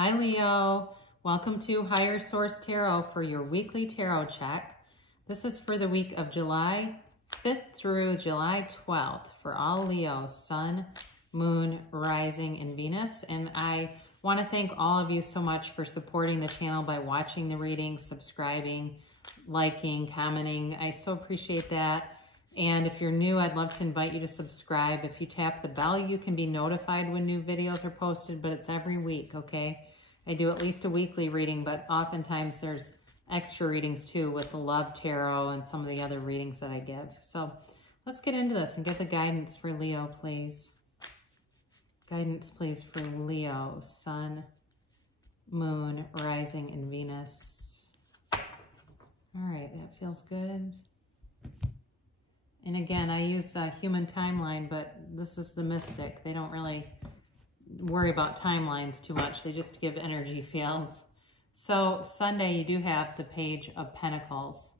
Hi Leo, welcome to Higher Source Tarot for your weekly tarot check. This is for the week of July 5th through July 12th for all Leos, Sun, Moon, Rising, and Venus. And I want to thank all of you so much for supporting the channel by watching the readings, subscribing, liking, commenting. I so appreciate that. And if you're new, I'd love to invite you to subscribe. If you tap the bell, you can be notified when new videos are posted, but it's every week, okay? I do at least a weekly reading, but oftentimes there's extra readings too with the Love Tarot and some of the other readings that I give. So let's get into this and get the guidance for Leo, please. Guidance, please, for Leo, Sun, Moon, Rising, and Venus. All right, that feels good. And again, I use a human timeline, but this is the mystic. They don't really worry about timelines too much. They just give energy fields. So Sunday, you do have the Page of Pentacles.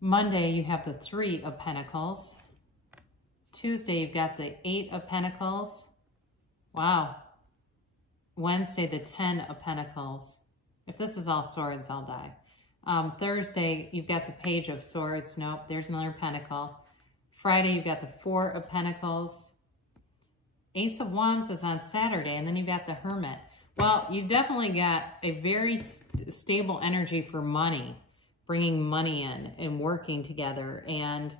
Monday, you have the Three of Pentacles. Tuesday, you've got the Eight of Pentacles. Wow. Wednesday, the 10 of Pentacles. If this is all swords, I'll die. Thursday, you've got the Page of Swords. Nope, there's another Pentacle. Friday, you've got the Four of Pentacles. Ace of Wands is on Saturday, and then you've got the Hermit. Well, you've definitely got a very stable energy for money, bringing money in and working together. And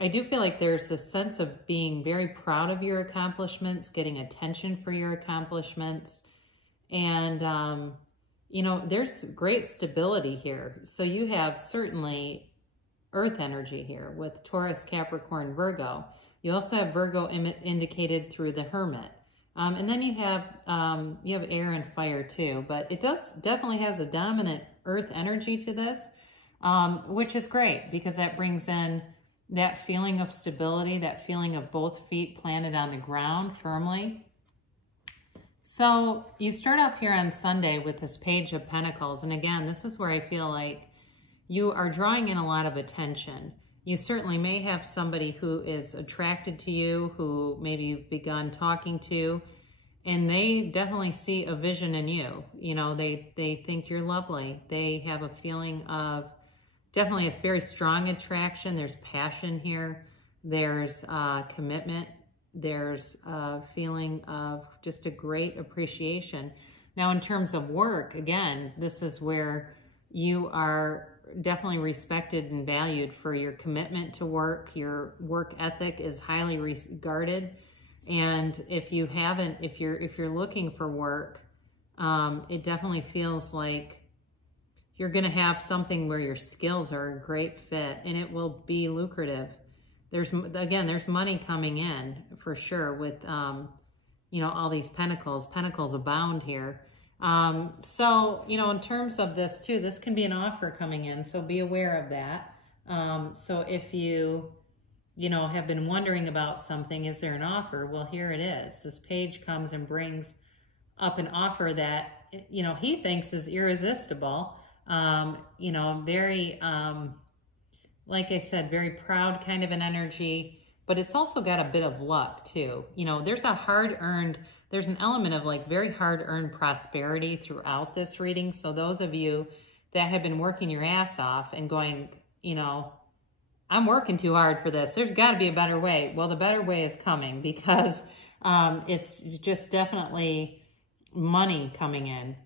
I do feel like there's this sense of being very proud of your accomplishments, getting attention for your accomplishments, and you know, there's great stability here. So you have certainly earth energy here with Taurus, Capricorn, Virgo. You also have Virgo indicated through the Hermit. And then you have air and fire too, but it definitely has a dominant earth energy to this, which is great because that brings in that feeling of stability, that feeling of both feet planted on the ground firmly. So you start up here on Sunday with this Page of Pentacles. And again, this is where I feel like you are drawing in a lot of attention. You certainly may have somebody who is attracted to you, who maybe you've begun talking to, and they definitely see a vision in you. You know, they think you're lovely. They have a feeling of definitely a very strong attraction. There's passion here. There's commitment. There's a feeling of just a great appreciation. Now, in terms of work, again, this is where you are definitely respected and valued for your commitment to work. Your work ethic is highly regarded. And if you're looking for work, it definitely feels like you're going to have something where your skills are a great fit and it will be lucrative. There's money coming in for sure with, you know, all these pentacles. Pentacles abound here. So, you know, in terms of this too, this can be an offer coming in. So be aware of that. So if you know, have been wondering about something, is there an offer? Well, here it is. This page comes and brings up an offer that, you know, he thinks is irresistible. You know, very, like I said, very proud kind of an energy, but it's also got a bit of luck too. You know, there's an element of like very hard-earned prosperity throughout this reading. So those of you that have been working your ass off and going, you know, I'm working too hard for this. There's got to be a better way. Well, the better way is coming because it's just definitely money coming in.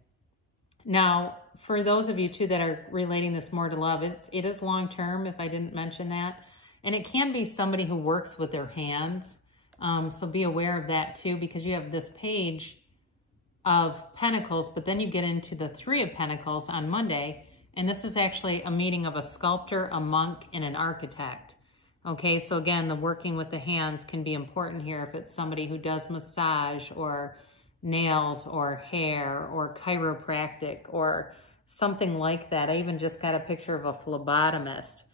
Now, for those of you too that are relating this more to love, it is long-term, if I didn't mention that. And it can be somebody who works with their hands. So be aware of that too, because you have this Page of Pentacles, but then you get into the Three of Pentacles on Monday. And this is actually a meeting of a sculptor, a monk, and an architect. Okay, so again, the working with the hands can be important here if it's somebody who does massage or nails or hair or chiropractic or something like that. I even just got a picture of a phlebotomist.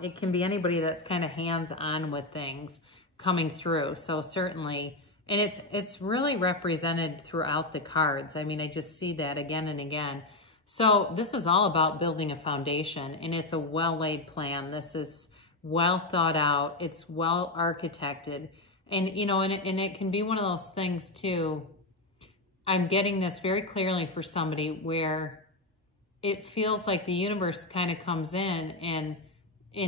It can be anybody that's kind of hands-on with things coming through. So certainly, and it's really represented throughout the cards. I mean, I just see that again and again. So this is all about building a foundation, and it's a well-laid plan. This is well thought out. It's well architected. And, you know, and it can be one of those things too. I'm getting this very clearly for somebody where it feels like the universe kind of comes in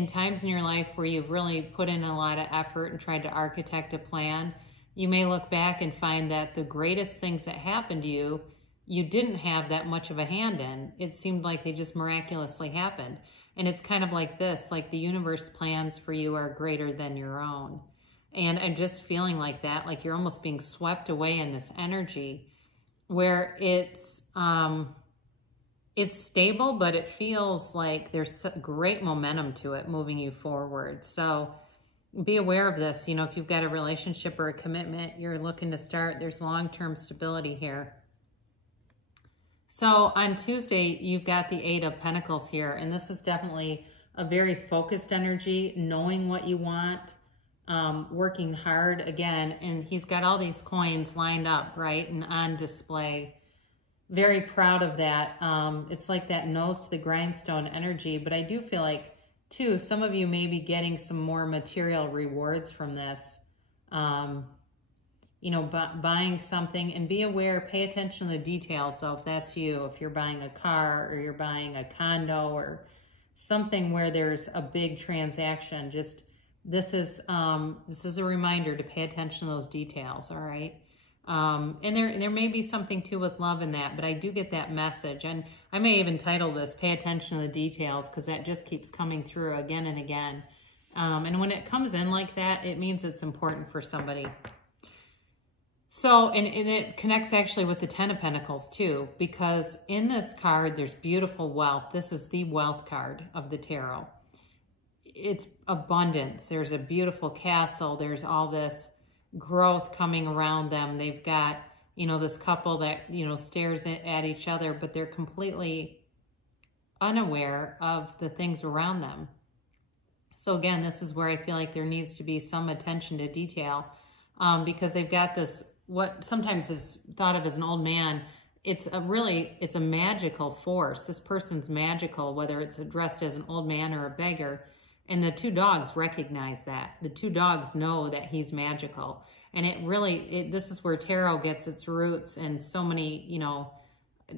times in your life where you've really put in a lot of effort and tried to architect a plan, you may look back and find that the greatest things that happened to you, you didn't have that much of a hand in. It seemed like they just miraculously happened. And it's kind of like this, like the universe plans for you are greater than your own. And I'm just feeling like that, like you're almost being swept away in this energy where it's stable, but it feels like there's great momentum to it moving you forward. So be aware of this. You know, if you've got a relationship or a commitment you're looking to start, there's long-term stability here. So on Tuesday, you've got the Eight of Pentacles here, and this is definitely a very focused energy, knowing what you want, working hard again. And he's got all these coins lined up, right, and on display. Very proud of that. It's like that nose to the grindstone energy, but I do feel like, too, some of you may be getting some more material rewards from this. You know, buying something, and be aware, pay attention to the details. So if that's you, if you're buying a car or you're buying a condo or something where there's a big transaction, just this is a reminder to pay attention to those details. All right. And there may be something too with love in that, but I do get that message, and I may even title this "Pay Attention to the Details" because that just keeps coming through again and again. And when it comes in like that, it means it's important for somebody. So, and it connects actually with the Ten of Pentacles too, because in this card, there's beautiful wealth. This is the wealth card of the tarot. It's abundance. There's a beautiful castle. There's all this growth coming around them. They've got, you know, this couple that, you know, stares at each other, but they're completely unaware of the things around them. So again, this is where I feel like there needs to be some attention to detail, because they've got this, what sometimes is thought of as an old man. It's a magical force. This person's magical, whether it's addressed as an old man or a beggar. And the two dogs recognize that. The two dogs know that he's magical. And this is where tarot gets its roots in so many, you know,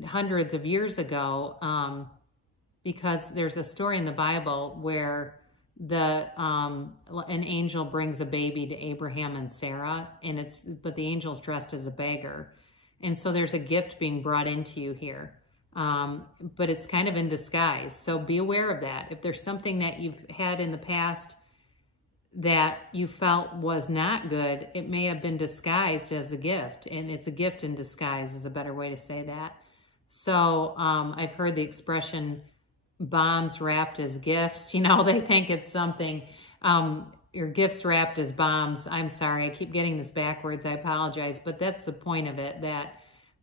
hundreds of years ago, because there's a story in the Bible where an angel brings a baby to Abraham and Sarah, but the angel's dressed as a beggar. And so there's a gift being brought into you here. But it's kind of in disguise. So be aware of that. If there's something that you've had in the past that you felt was not good, it may have been disguised as a gift, and it's a gift in disguise is a better way to say that. So I've heard the expression bombs wrapped as gifts. You know, they think it's something, your gifts wrapped as bombs. I'm sorry, I keep getting this backwards. I apologize, but that's the point of it, that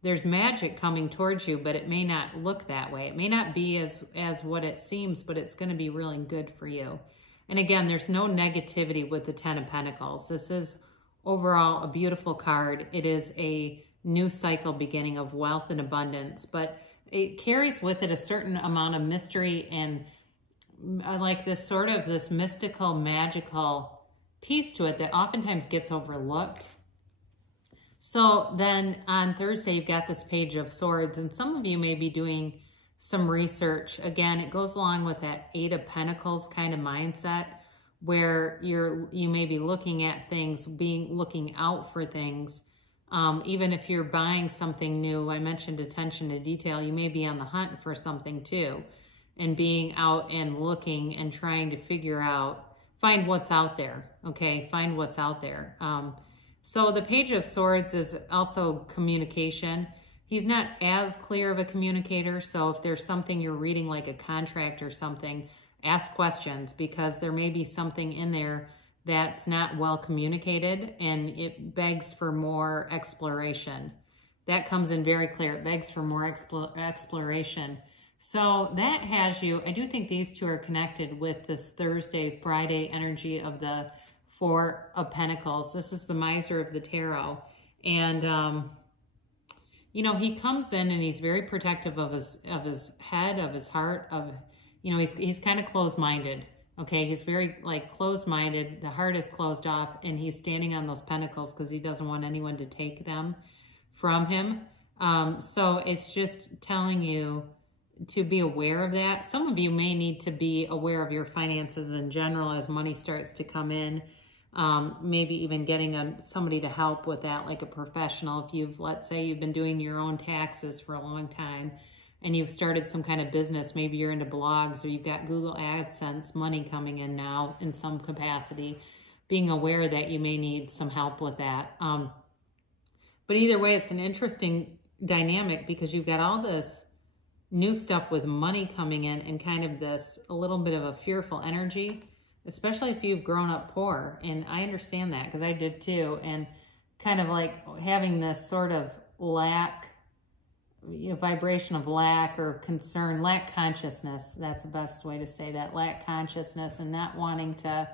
there's magic coming towards you, but it may not look that way. It may not be as what it seems, but it's going to be really good for you. And again, there's no negativity with the Ten of Pentacles. This is overall a beautiful card. It is a new cycle beginning of wealth and abundance, but it carries with it a certain amount of mystery and like this mystical, magical piece to it that oftentimes gets overlooked. So then on Thursday, you've got this Page of Swords, and some of you may be doing some research. Again, it goes along with that Eight of Pentacles kind of mindset where you may be looking at things, looking out for things. Even if you're buying something new, I mentioned attention to detail, you may be on the hunt for something too, and being out and looking and trying to find what's out there, okay? Find what's out there. So the Page of Swords is also communication. He's not as clear of a communicator, so if there's something you're reading like a contract or something, ask questions, because there may be something in there that's not well communicated and it begs for more exploration. That comes in very clear. It begs for more exploration. So that has you, I do think these two are connected with this Thursday, Friday energy of the Four of Pentacles. This is the Miser of the Tarot. And, you know, he comes in and he's very protective of his head, of his heart, you know, he's kind of closed-minded. Okay, he's very like closed-minded. The heart is closed off, and he's standing on those pentacles because he doesn't want anyone to take them from him. So it's just telling you to be aware of that. Some of you may need to be aware of your finances in general as money starts to come in. Maybe even getting somebody to help with that, like a professional. If you've, let's say you've been doing your own taxes for a long time and you've started some kind of business, maybe you're into blogs or you've got Google AdSense money coming in now in some capacity, being aware that you may need some help with that. But either way, it's an interesting dynamic because you've got all this new stuff with money coming in and kind of this, a little bit of a fearful energy, especially if you've grown up poor. And I understand that because I did too. And kind of like having this sort of lack, vibration of lack or concern, lack consciousness. That's the best way to say that, lack consciousness, and not wanting to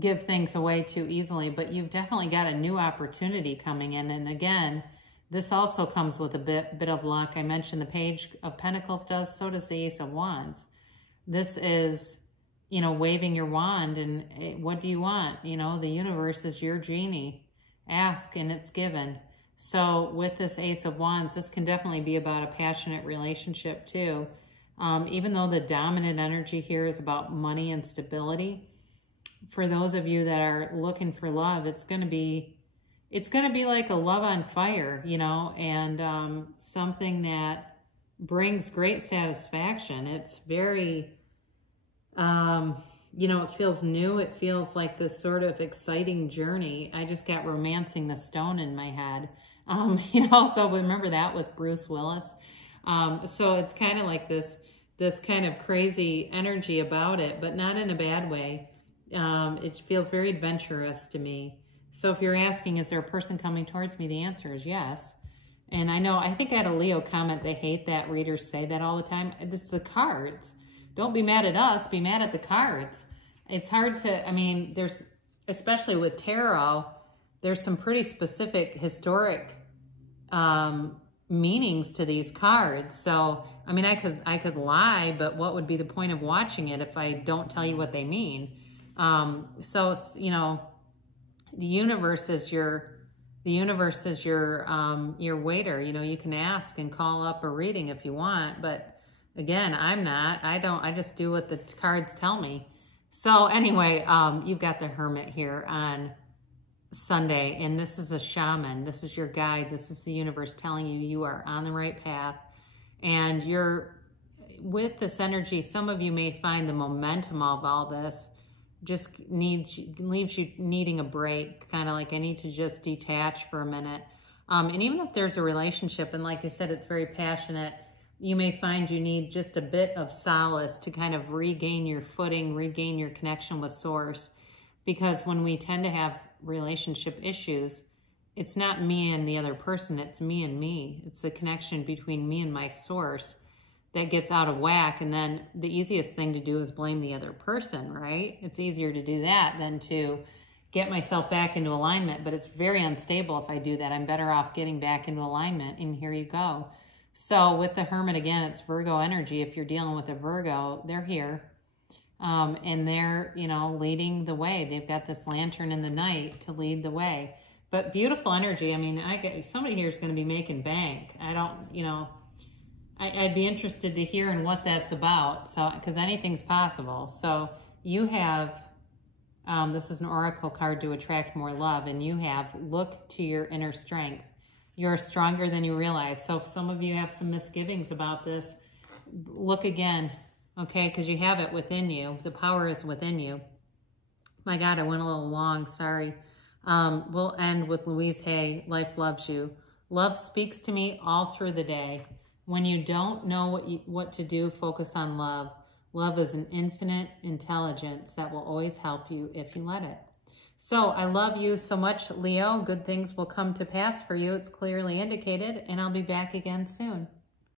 give things away too easily. But you've definitely got a new opportunity coming in. And again, this also comes with a bit of luck. I mentioned the Page of Pentacles does, so does the Ace of Wands. This is, waving your wand and what do you want? The universe is your genie. Ask and it's given. So with this Ace of Wands, this can definitely be about a passionate relationship too. Even though the dominant energy here is about money and stability, for those of you that are looking for love, it's going to be like a love on fire, and something that brings great satisfaction. It's very, it feels new. It feels like this sort of exciting journey. I just got Romancing the Stone in my head. So remember that with Bruce Willis. So it's kind of like this kind of crazy energy about it, but not in a bad way. It feels very adventurous to me. So if you're asking, is there a person coming towards me? The answer is yes. And I think I had a Leo comment, they hate that readers say that all the time. This is the cards. Don't be mad at us, be mad at the cards. It's hard to, there's, especially with tarot, there's some pretty specific historic meanings to these cards. So, I could lie, but what would be the point of watching it if I don't tell you what they mean? The universe is your waiter. You can ask and call up a reading if you want, but again, I just do what the cards tell me. So anyway, you've got the Hermit here on Sunday, and this is a shaman. This is your guide. This is the universe telling you you are on the right path, and with this energy, some of you may find the momentum of all this just leaves you needing a break, kind of like I need to just detach for a minute. And even if there's a relationship, and like I said, it's very passionate, you may find you need just a bit of solace to kind of regain your footing, regain your connection with Source. Because when we tend to have relationship issues, it's not me and the other person, it's me and me. It's the connection between me and my Source that gets out of whack. And then the easiest thing to do is blame the other person, right? It's easier to do that than to get myself back into alignment, but it's very unstable if I do that. I'm better off getting back into alignment, and here you go. So with the Hermit, again, it's Virgo energy. If you're dealing with a Virgo, they're here. And they're, leading the way. They've got this lantern in the night to lead the way. But beautiful energy. Somebody here is going to be making bank. I'd be interested to hear in what that's about. So, because anything's possible. So you have, this is an oracle card to attract more love, and you have, look to your inner strength. You're stronger than you realize. So if some of you have some misgivings about this, look again, okay? Because you have it within you. The power is within you. My God, I went a little long, sorry. We'll end with Louise Hay, Life Loves You. Love speaks to me all through the day. When you don't know what to do, focus on love. Love is an infinite intelligence that will always help you if you let it. So I love you so much, Leo. Good things will come to pass for you. It's clearly indicated, and I'll be back again soon.